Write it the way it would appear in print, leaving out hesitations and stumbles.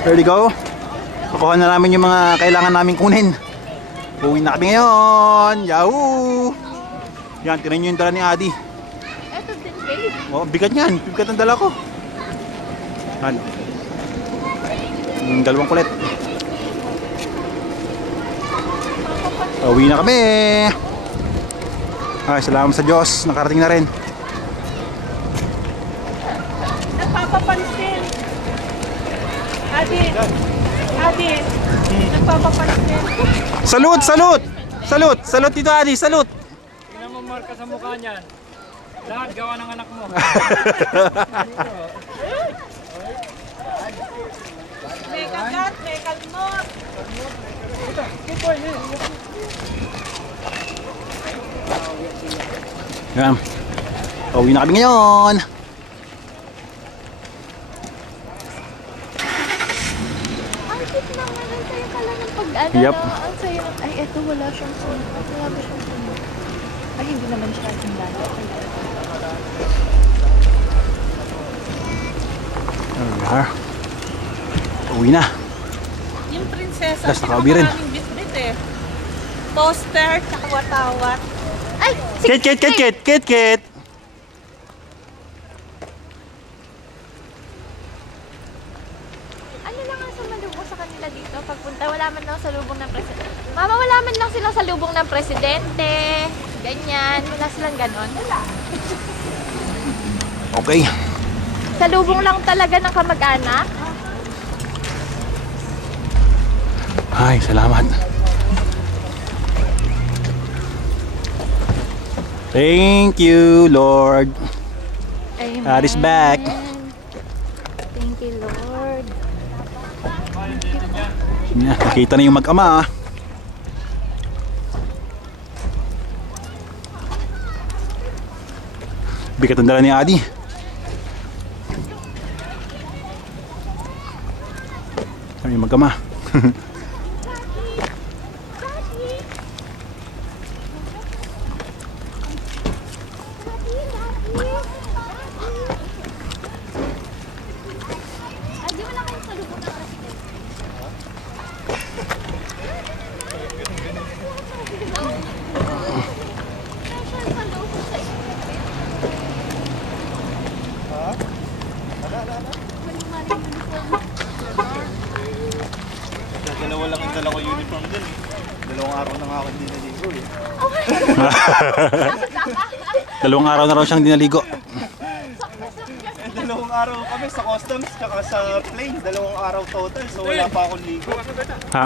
There we go. Nakuha na namin yung mga kailangan namin kunin. Uwi na kami ngayon. Yahoo! Yan, tinan nyo yung dala ni Adi. Eto din, babe. Oh, bigat yan. Bigat ang dala ko. Ano? Yung dalawang kulit. Uwi na kami. Ay, salamat sa Diyos. Nakarating na rin. Nagpapapansin. Adi. Adi. Nagpapapansin. Salute! Salute! Salute! Salute dito, Adi! Salute! Tingnan mo marka sa mukha niyan. Lahat gawa ng anak mo. May kagat, may kalmot. Yan. Uwi na kami ngayon. Ang cute naman. Ang sayo pala ng pag-ano. Yep. Ang sayo. Ay, eto wala siyang sunod. Wala ba siyang sunod? Ay, hindi naman siya ating lalo. There we are. Uwi na. Yung prinsesa. Tapos nakauwi rin. Maraming bitbit eh. Poster, tsaka watawat. Ay! Kit, kit, kit, kit, kit, kit. Ano lang ang sumalubong sa kanila dito? Pagpunta, wala man lang salubong ng presidente. Mama, wala man lang silang salubong ng presidente. Ganyan. Wala silang ganon. Wala. Okay. Salubong lang talaga ng kamag-anak. Ay, salamat. Thank you, Lord. Amen. God is back. Thank you, Lord. Yeah, nakita na yung mag-ama. Bigat ang dala ni Adi. Ano yung mag-ama? Dalawa lang ang dala ko uniform din eh. Dalawang araw na nga ako hindi naligo eh. Dalawang araw na raw siyang dinaligo. Dalawang araw kami sa customs tsaka sa plane. Dalawang araw total so wala pa akong ligo. Ha?